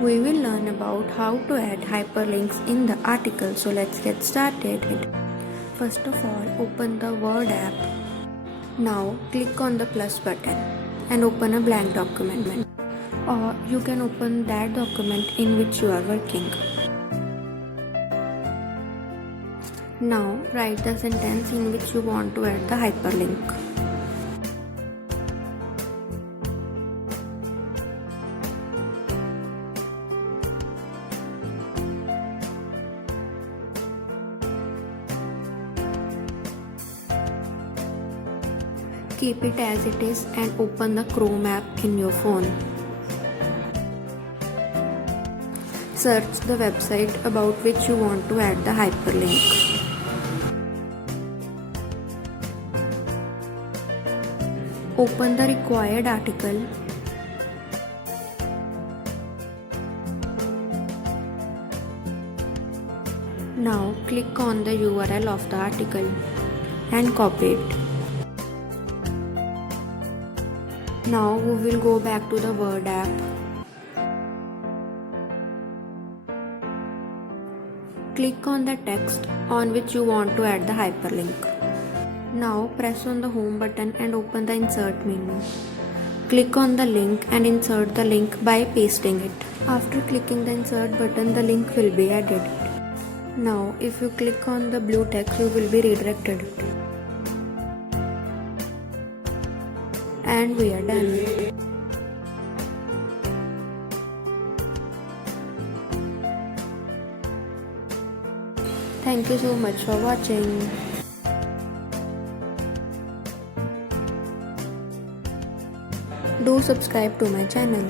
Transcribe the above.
We will learn about how to add hyperlinks in the article. So let's get started. First of all, open the Word app. Now click on the plus button and open a blank document. Or you can open that document in which you are working. Now write the sentence in which you want to add the hyperlink. Keep it as it is and open the Chrome app in your phone. Search the website about which you want to add the hyperlink. Open the required article. Now click on the URL of the article and copy it. Now we will go back to the Word app. Click on the text on which you want to add the hyperlink. Now press on the home button and open the insert menu. Click on the link and insert the link by pasting it. After clicking the insert button, the link will be added. Now if you click on the blue text, you will be redirected. And we are done. Thank you so much for watching. Do subscribe to my channel.